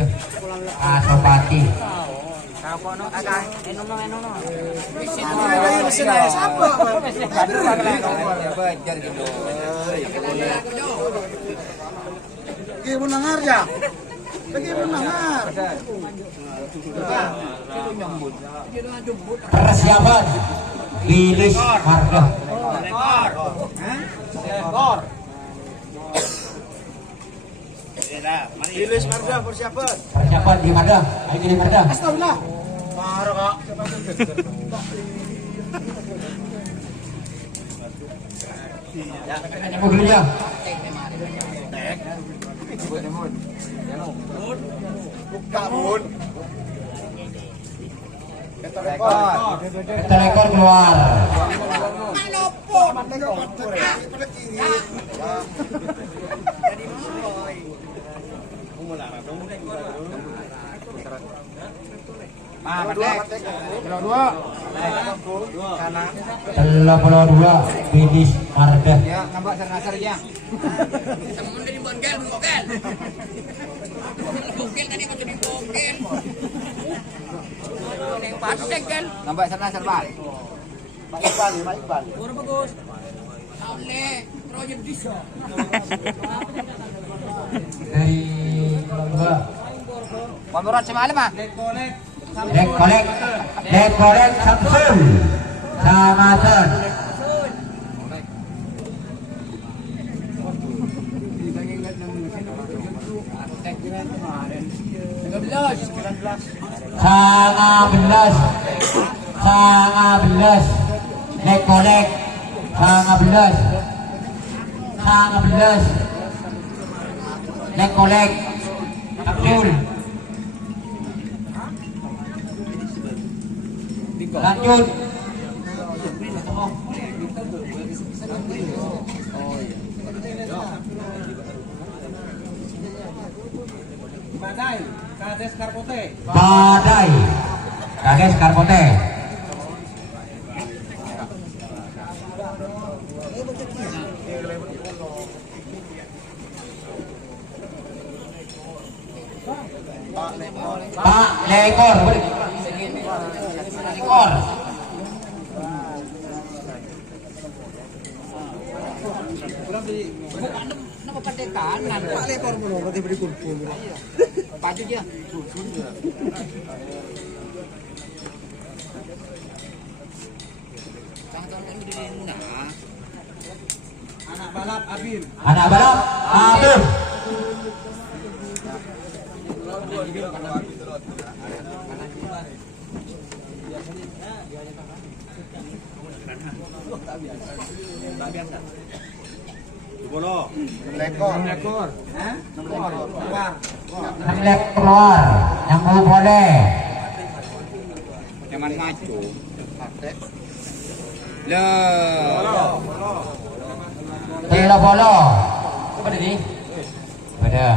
Aduh. Asopati. Lagi mendengar ya? Lagi mendengar. Persiapan finish harga. Rekor. Rilis marga persiapan. Persiapan di Marga. Ayo di Marga. Astagfirullah. Marah kak. Mobilnya. Buka bun. Kita rekor keluar. Manopo. Dua finish Marga. Ya, nambah ser-ser ya. Temen dari bongkel. Bongkel tadi macam di bongkel. Yang pasek kan. Nambah ser-ser Pak. Mak Iqbal. Kurang bagus. Oleh proyek bisa. Dari Marga. Pamurat semalam ah. Dek kolek Samsul sama Son. Sangat belas. Dek kolek sangat belas. Dek kolek Samsul. Lanjut. Badai. Kades Karpote. Kades Karpote. Pak Lekor. Nama pada kanan. Pak Lekor mulu berarti beri kumpul. Padu dia. Anak balap Abim. Lekor. Keluar. Yang mau boleh. Jangan maju. Bolo. Apa ini? Ada.